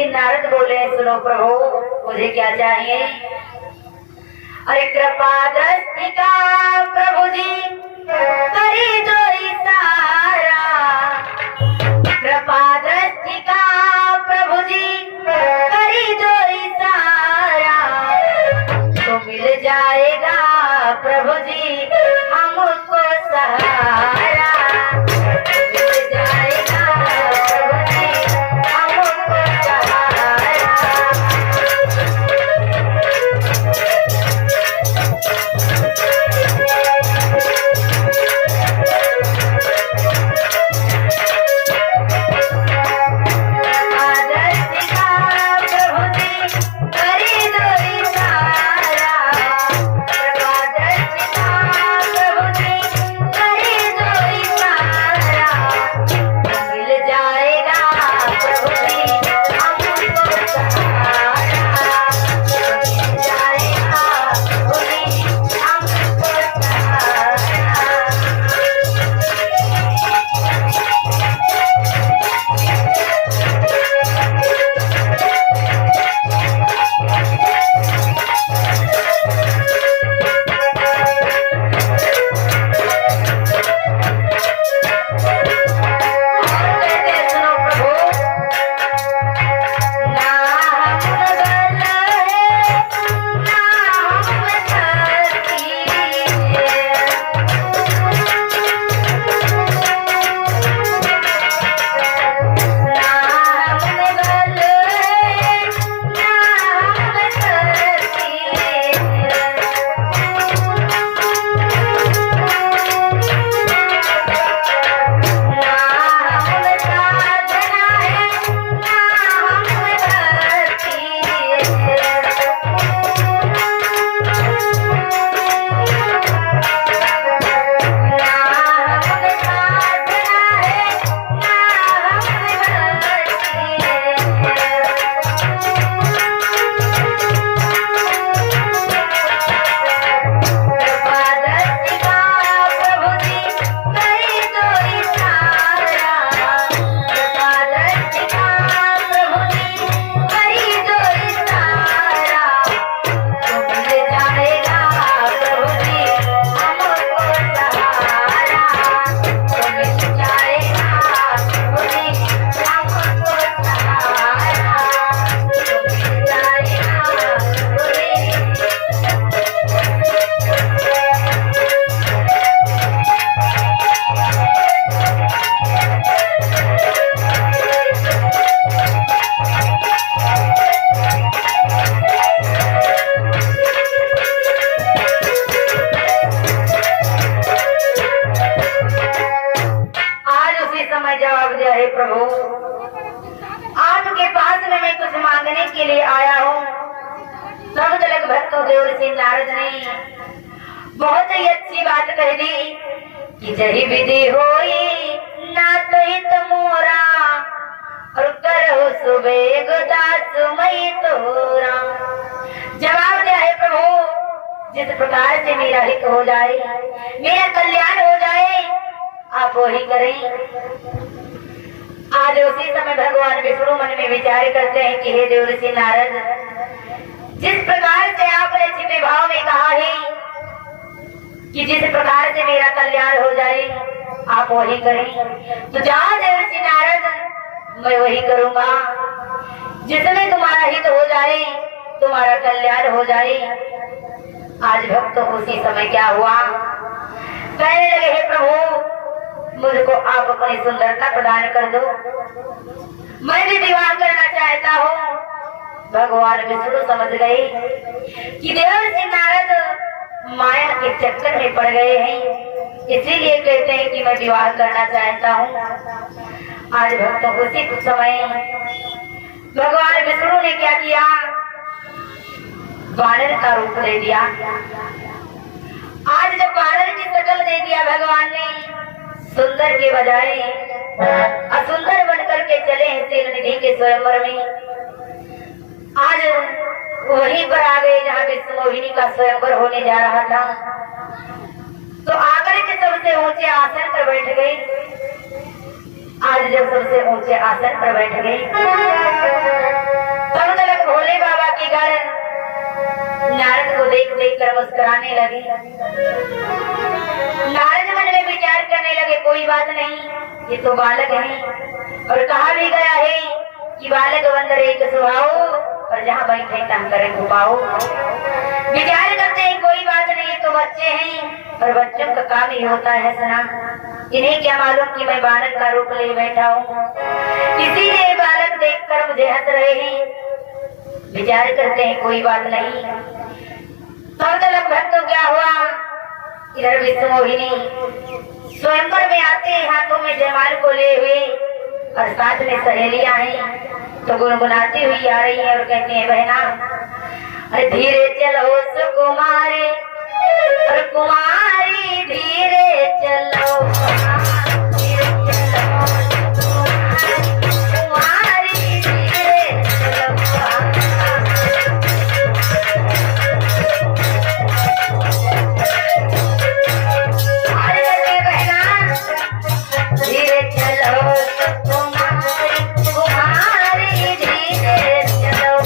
देवर्षि नारद बोले, सुनो प्रभु मुझे क्या चाहिए। अरे कृपा दृष्टि का प्रभु जी करी दो इशारा, कृपा दृष्टि का प्रभु जी करी दो इशारा, तो मिल जाएगा प्रभु जी हमको सहारा, मिल जाएगा प्रभु जी हमको सहारा। जवाब दिया, हे प्रभु आपके पास में मैं कुछ मांगने के लिए आया हूँ। सब जलक भक्तों देवर्षि नारद ने बहुत ही अच्छी बात कह दी कि जही विधि होई ना तो हित मोरा और करो सुबह दास मई तोरा। जवाब दिया, हे प्रभु जिस प्रकार से मेरा हित हो जाए, मेरा कल्याण हो जाए, आप वही करें। आज उसी समय भगवान विष्णु मन में विचार करते हैं कि हे देवर्षि नारद, जिस प्रकार से आपने छिपे भाव में कहा है कि जिस प्रकार से मेरा कल्याण हो जाए आप वही करें, तो जाओ देवर्षि नारद, मैं वही करूंगा जिसमें तुम्हारा हित हो जाए, तुम्हारा कल्याण हो जाए। आज भक्त उसी समय क्या हुआ, कहने लगे, हे प्रभु मुझको आप अपनी सुंदरता प्रदान कर दो, मैं भी विवाह करना चाहता हूँ। भगवान विष्णु समझ गए कि देवर्षि नारद माया के चक्कर में पड़ गए हैं, इसीलिए कहते हैं कि मैं विवाह करना चाहता हूँ। आज भक्तों को उसी समय भगवान विष्णु ने क्या किया, वानर का रूप ले दिया। आज जब वानर की शकल दे दिया भगवान ने, सुंदर के बजाय असुंदर बनकर के चले हैं शीलनिधि के स्वयंवर में। आज वहीं पर आ गए जहाँ विष्णुमोहिनी का स्वयंवर होने जा रहा था, तो आकर के सबसे ऊंचे आसन पर बैठ गए। आज जब सबसे ऊंचे आसन पर बैठ गए कराने लगे। नारद मन में विचार करने लगे, कोई बात नहीं, ये तो बालक है, और कहा भी गया है कि बालक बंदर एक स्वभाव, और जहाँ बैठे तम करें घुपाओ। विचार करते हैं कोई बात नहीं, तो बच्चे हैं और बच्चों का काम ही होता है हंसना। इन्हें क्या मालूम कि मैं बालक का रूप ले बैठा हूँ, इसीलिए बालक देखकर मुझे हंस रहे हैं। विचार करते हैं कोई बात नहीं। सर्वदलक भक्तों क्या हुआ, इधर विष्णु मोहिनी स्वयंवर में आते हैं, हाथों में जयमाल को ले हुए, और साथ में सहेलियां हैं, तो गुनगुनाती हुई आ रही है और कहती है, बहना धीरे चलो सुकुमारी, और कुमारी धीरे चलो, धीरे चलो कुमारी धीरे चलो। अरे बहना धीरे चलो कुमारी, कुमारी धीरे चलो,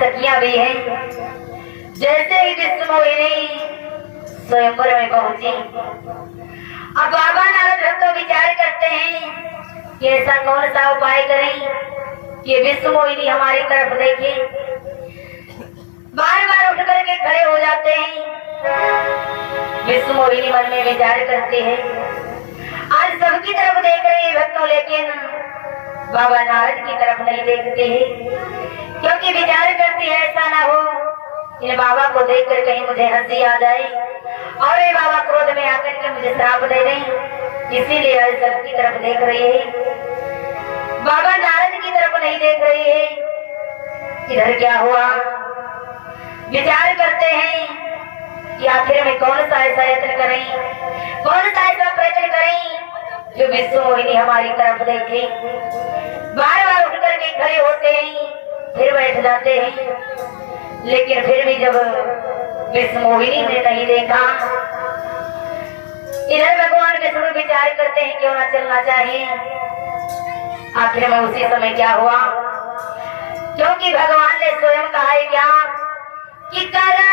सखियां भी हैं। जैसे ही विष्णु मोहिनी स्वयंवर में पहुंची, अब बाबा नारद भक्त विचार करते हैं कि ऐसा कौन सा उपाय करें कि विष्णु मोहिनी हमारी तरफ देखे। बार बार उठ करके खड़े हो जाते हैं। विष्णु मोहिनी मन में विचार करते हैं, आज सबकी तरफ देख रहे हैं भक्तों, लेकिन बाबा नारद की तरफ नहीं देखते हैं, क्योंकि विचार करती है ऐसा ना हो इन बाबा को देखकर कहीं मुझे हंसी आ जाए और ये बाबा क्रोध में आकर के मुझे श्राप दे रही, इसीलिए सब की तरफ देख रही है, बाबा नारद की तरफ नहीं देख रही है। इधर क्या हुआ? विचार करते हैं कि आखिर में कौन सा ऐसा यत्न करें, कौन सा ऐसा प्रयत्न करें जो विश्व मोहिनी हमारी तरफ देखे। बार बार उठ करके खड़े होते हैं, फिर बैठ जाते हैं, लेकिन फिर भी जब विश्व मोहिनी ने नहीं देखा, इधर भगवान विष्णु विचार करते हैं क्यों ना चलना चाहिए। आखिर में उसी समय क्या हुआ? क्योंकि भगवान ने स्वयं कहा है क्या कि करो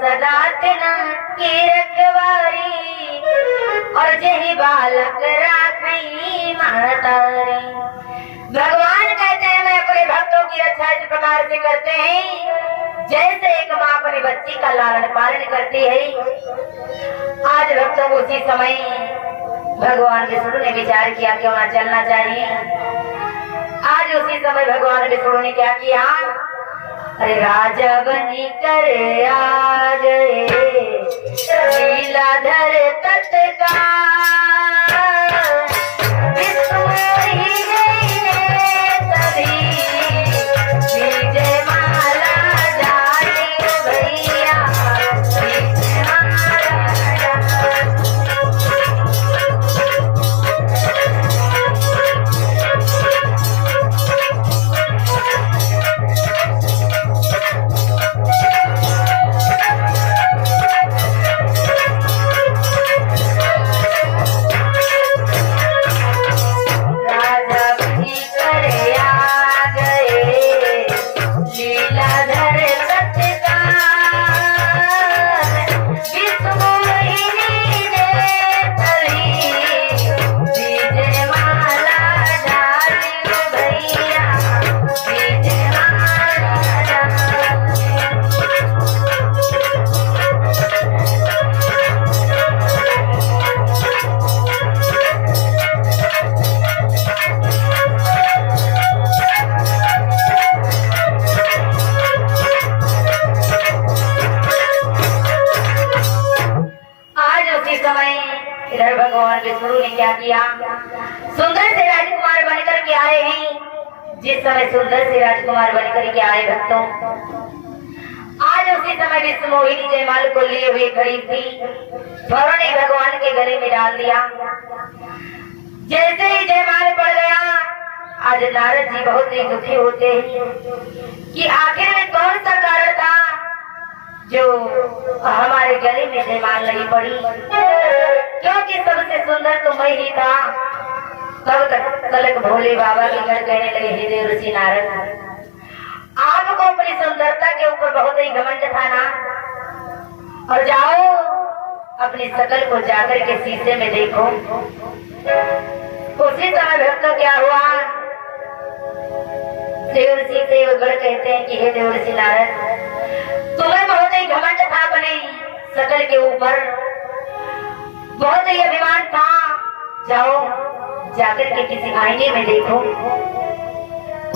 सदा दिन की रखवाली, और जही बालक राखई महतारी। भगवान कहते हैं मैं अपने भक्तों की रक्षा इस प्रकार से करते हैं जैसे एक माँ अपने बच्ची का लालन पालन करती है। आज भक्तों को उसी समय भगवान विष्णु ने विचार किया क्यों ना चलना चाहिए। आज उसी समय भगवान विष्णु ने क्या किया? अरे राजा बनी कर आ गए लीलाधर तत्काल, विष्णु ही तभी विजय माला डाली भैया, विजय माला इधर भगवान विष्णु ने क्या किया? सुंदर से राजकुमार बनकर के आए हैं। जिस समय सुंदर से राजकुमार बनकर के आए भक्तों, आज उसी समय विष्णु मोहिनी जयमाल को लिए हुए खड़ी थी। फौरन ही भगवान के गले में डाल दिया। जैसे ही जयमाल पड़ गया, आज नारद जी बहुत ही दुखी होते हैं कि आखिर में कौन सा कारण था जो हमारे गले में जयमाल नहीं पड़ी। क्योंकि सबसे सुंदर तो मैं ही था। तब तक तलक भोले बाबा के घर कहने लगे, हे देव ऋषि नारद, आपको अपनी सुंदरता के ऊपर बहुत ही घमंड था ना, और जाओ अपनी शकल को जाकर के शीशे में देखो। उसी समय भक्तों क्या हुआ? देव ऋषि देवगढ़ कहते हैं कि हे देव ऋषि नारद, तुम्हें बहुत ही घमंड था अपने शकल के ऊपर, बहुत ही अभिमान था। जाओ जाकर के किसी आईने में देखो।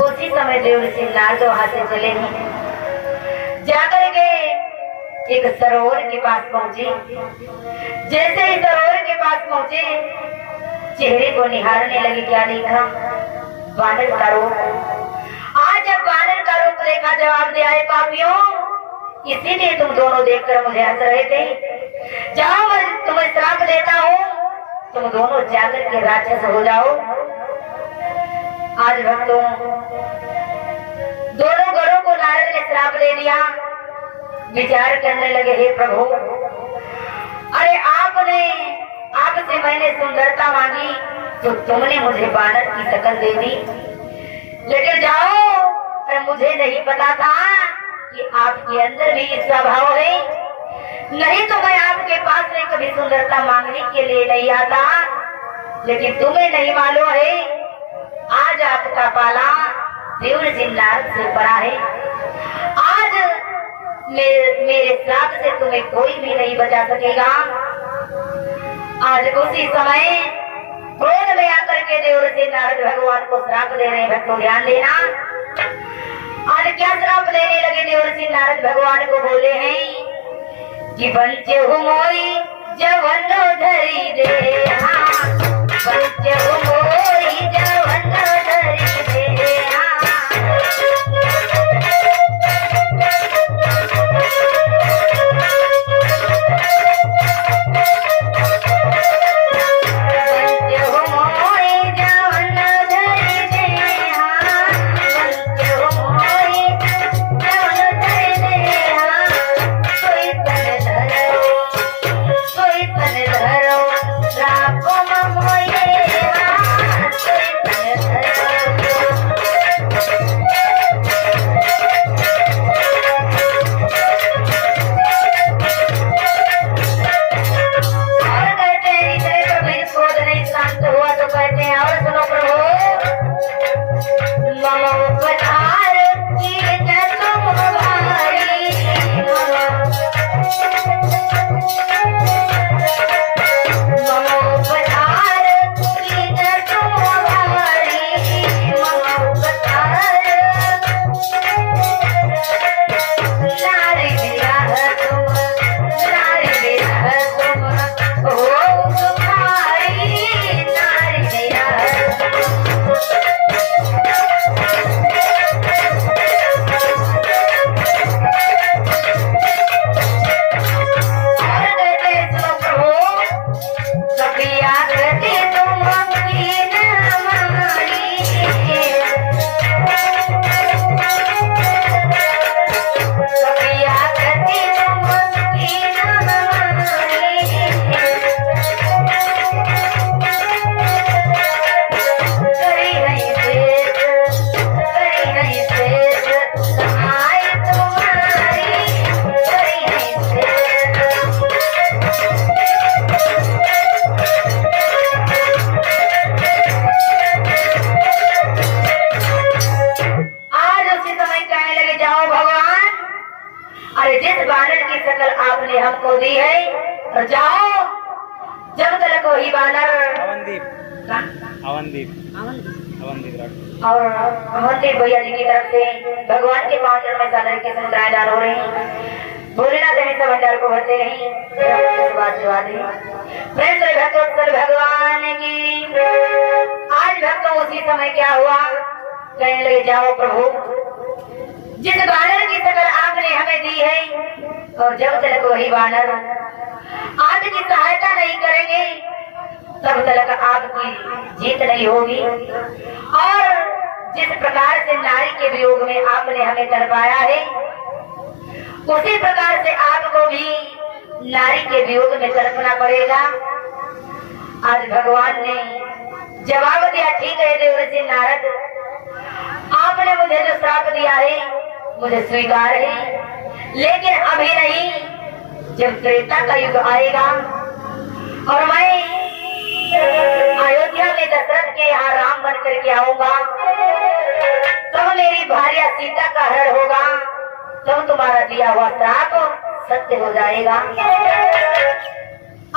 उसी समय देव ऋषि नारद वहां से चले हैं। जाकर के एक सरोवर के पास पहुंचे। जैसे ही सरोवर के पास पहुंचे, चेहरे को निहारने लगे। क्या देखा? बानर का रूप। आज जब बानर का रूप देखा, जवाब दिया, है पापियों, इसीलिए तुम दोनों देखकर मुझे हंस रहे थे। जाओ मैं तुम्हें श्राप देता हूँ, तुम दोनों जाकर के राक्षस हो जाओ। आज भक्तों, दोनों गढ़ों को नारद ने श्राप दे दिया। विचार करने लगे, हे प्रभु, अरे आपसे मैंने सुंदरता मांगी तो तुमने मुझे बानर की शक्ल दे दी। लेकिन जाओ, अरे मुझे नहीं पता था कि आपके अंदर भी इसका भाव है। नहीं तो मैं आपके पास में कभी सुंदरता मांगने के लिए नहीं आता। लेकिन तुम्हें नहीं मालूम है, आज आपका पाला देवर नारद से पड़ा है। आज मेरे श्राप से तुम्हें कोई भी नहीं बचा सकेगा। आज उसी समय क्रोध में आकर के देवर नारद भगवान को श्राप दे रहे हैं। भक्तों ध्यान देना, आज क्या श्राप देने लगे देवर नारद भगवान को। बोले हैं कि बंचे हो मोई जवन धरी दे, बंचे हो मोई जवन धरी दे। हमको दी है, तो जाओ जब तक वही बानर और अवनदीप भैया जी की तरफ से भगवान के 5 में सादर के समुदाय दान हो रहे हैं। भोलेनाथ हमेशा भंडार को भरते रही। भगवान की आज भक्तों उसी समय क्या हुआ, कहने लगे जाओ प्रभु, जिस बानर की शक्ल आपने हमें दी है और जब तक वही बानर आपकी सहायता नहीं करेंगे तब तक आपकी जीत नहीं होगी। और जिस प्रकार से नारी के वियोग में आपने हमें तड़पाया है, उसी प्रकार से आपको भी नारी के वियोग में तड़पना पड़ेगा। आज भगवान ने जवाब दिया, ठीक है देवर्षि नारद, आपने मुझे जो श्राप दिया है मुझे स्वीकार है, लेकिन अभी नहीं, जब त्रेता का युग आएगा और मैं अयोध्या में दशरथ के यहाँ राम बन करके आऊंगा, तब मेरी भार्या सीता का हरण होगा, तब तुम्हारा दिया हुआ श्राप सत्य हो जाएगा।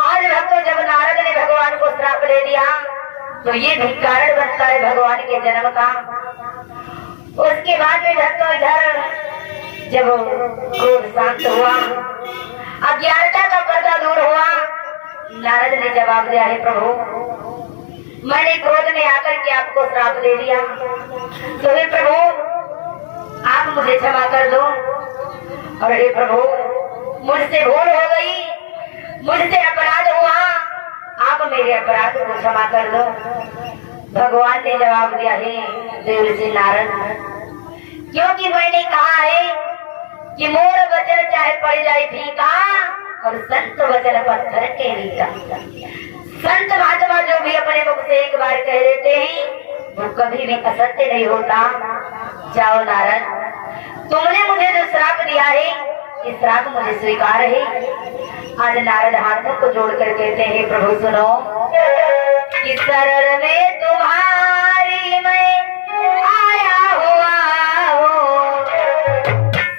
आज भक्तों जब नारद ने भगवान को श्राप दे दिया तो ये भी कारण बनता है भगवान के जन्म का। उसके बाद में भक्तों इधर जब क्रोध शांत हुआ, अज्ञानता का पर्दा दूर हुआ, नारद ने जवाब दिया, है प्रभु, मैंने क्रोध में आकर के आपको श्राप दे दिया, तो हे प्रभु आप मुझे क्षमा कर दो। और हे प्रभु मुझसे भूल हो गई, मुझसे अपराध हुआ, आप मेरे अपराध को क्षमा कर दो। भगवान ने जवाब दिया, है देवर्षि नारद, क्योंकि मैंने कहा है कि मोर वचन चाहे पड़ जाए फीका और संत वचन पत्थर के रीता। संत महात्मा जो भी अपने मुख से एक बार कह देते हैं वो कभी भी असत्य नहीं होता। जाओ नारद, तुमने मुझे जो श्राप दिया है ये श्राप मुझे स्वीकार है। आज नारद हाथों को जोड़कर कहते हैं प्रभु सुनो कि शरण में तुम्हारी मैं आया हुआ हूँ,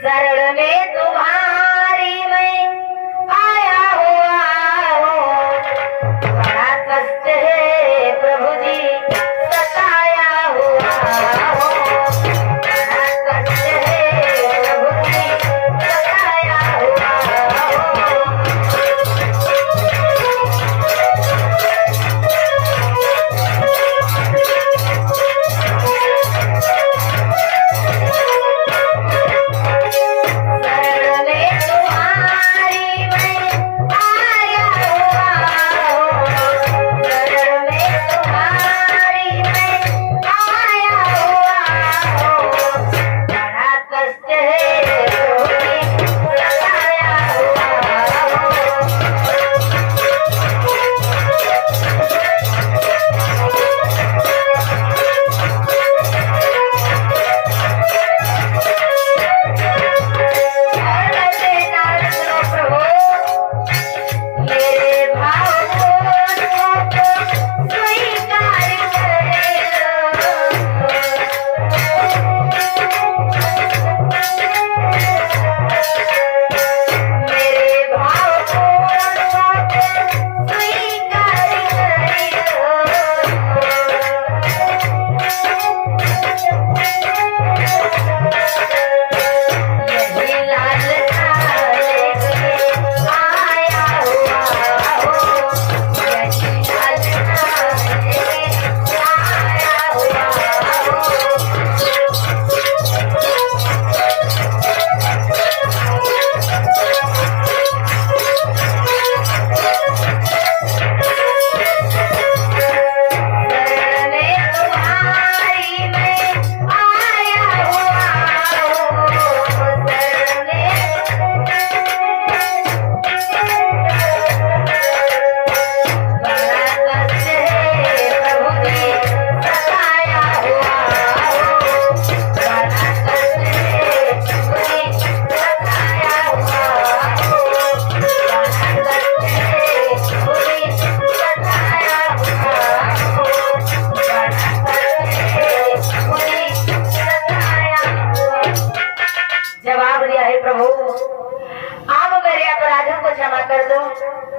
शरण में तुम्हारी मैं आया हुआ हूँ। बड़ा कष्ट है प्रभु जी सताया हुआ हूँ, बड़ा कष्ट है प्रभु जी सताया हुआ हूँ।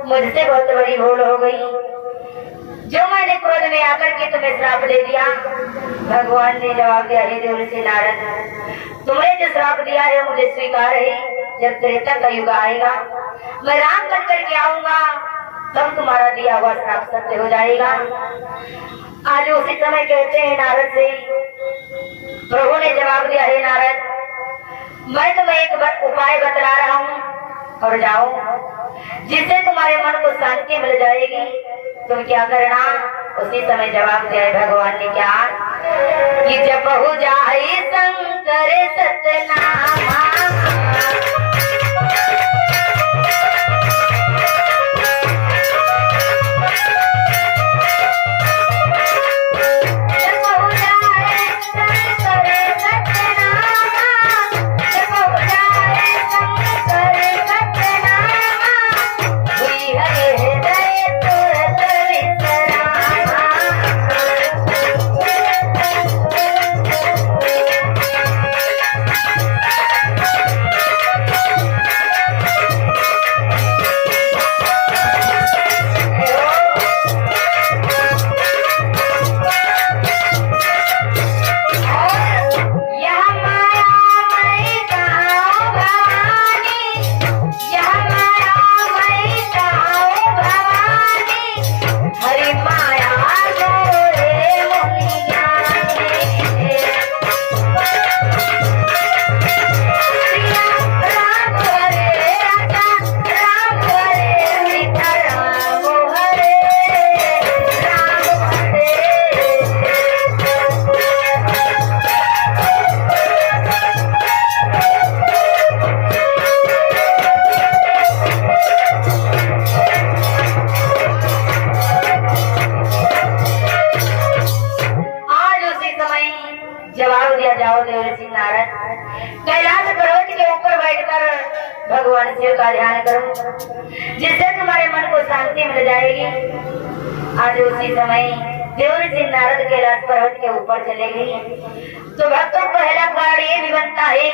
मुझसे बहुत बड़ी भूल हो गई जो मैंने क्रोध में आकर के तुम्हें श्राप दे दिया। भगवान ने जवाब दिया हे देवर्षि नारद, तुमने जो श्राप दिया है मुझे स्वीकार है। जब त्रेता का युग आएगा मैं राम बन करके आऊंगा तब तुम्हारा दिया हुआ श्राप सत्य हो जाएगा। आज उसी समय कहते हैं नारद से, प्रभु ने जवाब दिया हे नारद, मैं तुम्हें एक उपाय बतला रहा हूँ और जाओ जिससे तुम्हारे मन को शांति मिल जाएगी। तुम क्या करना? उसी समय जवाब दिया भगवान ने क्या कि जब हो जाए शंकर सतनामा कैलाश पर्वत के ऊपर बैठकर भगवान शिव का ध्यान करो, जिससे तुम्हारे मन को शांति मिल जाएगी। आज उसी समय देवर सिंह नारद कैलाश पर्वत के ऊपर चले गए। तो भक्तों, पहला कारण ये भी बनता है